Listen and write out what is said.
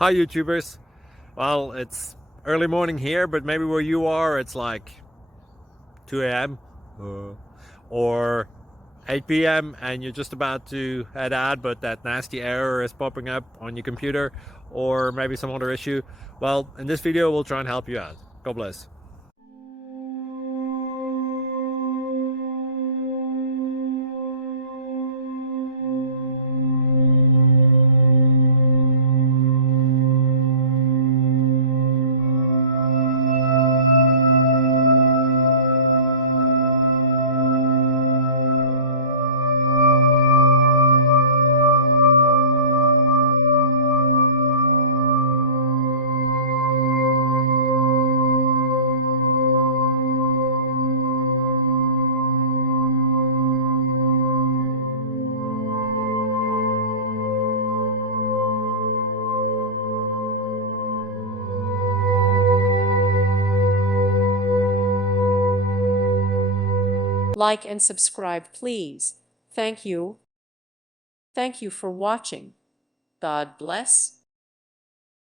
Hi YouTubers. Well, it's early morning here, but maybe where you are it's like 2 a.m. Or 8 p.m. and you're just about to head out, but that nasty error is popping up on your computer, or maybe some other issue. Well, in this video we'll try and help you out. God bless. Like and subscribe, please. Thank you. Thank you for watching. God bless.